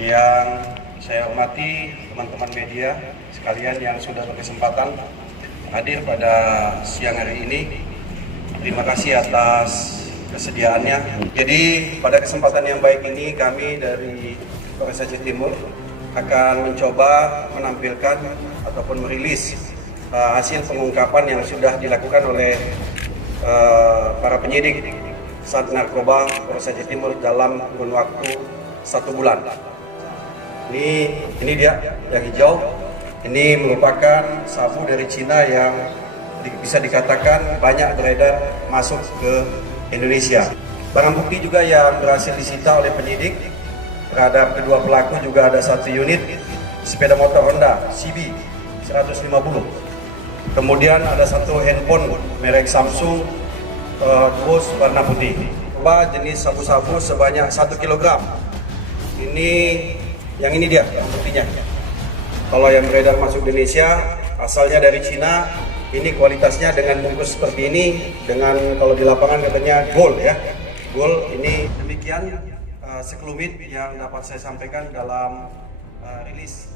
Yang saya hormati teman-teman media sekalian yang sudah berkesempatan hadir pada siang hari ini. Terima kasih atas kesediaannya. Jadi pada kesempatan yang baik ini kami dari Polres Aceh Timur akan mencoba menampilkan ataupun merilis hasil pengungkapan yang sudah dilakukan oleh para penyidik Sat Narkoba Polres Aceh Timur dalam kurun waktu 1 bulan. Ini dia yang hijau. Ini merupakan sabu dari Cina yang bisa dikatakan banyak beredar masuk ke Indonesia. Barang bukti juga yang berhasil disita oleh penyidik terhadap kedua pelaku juga ada 1 unit sepeda motor Honda CB 150. Kemudian ada 1 handphone merek Samsung Duos warna putih. Jenis sabu-sabu sebanyak 1 kg. Yang ini dia barang buktinya. Kalau yang beredar masuk Indonesia asalnya dari Cina, ini kualitasnya dengan bungkus seperti ini, dengan kalau di lapangan katanya gold ya. Gold ini demikian sekelumit yang dapat saya sampaikan dalam rilis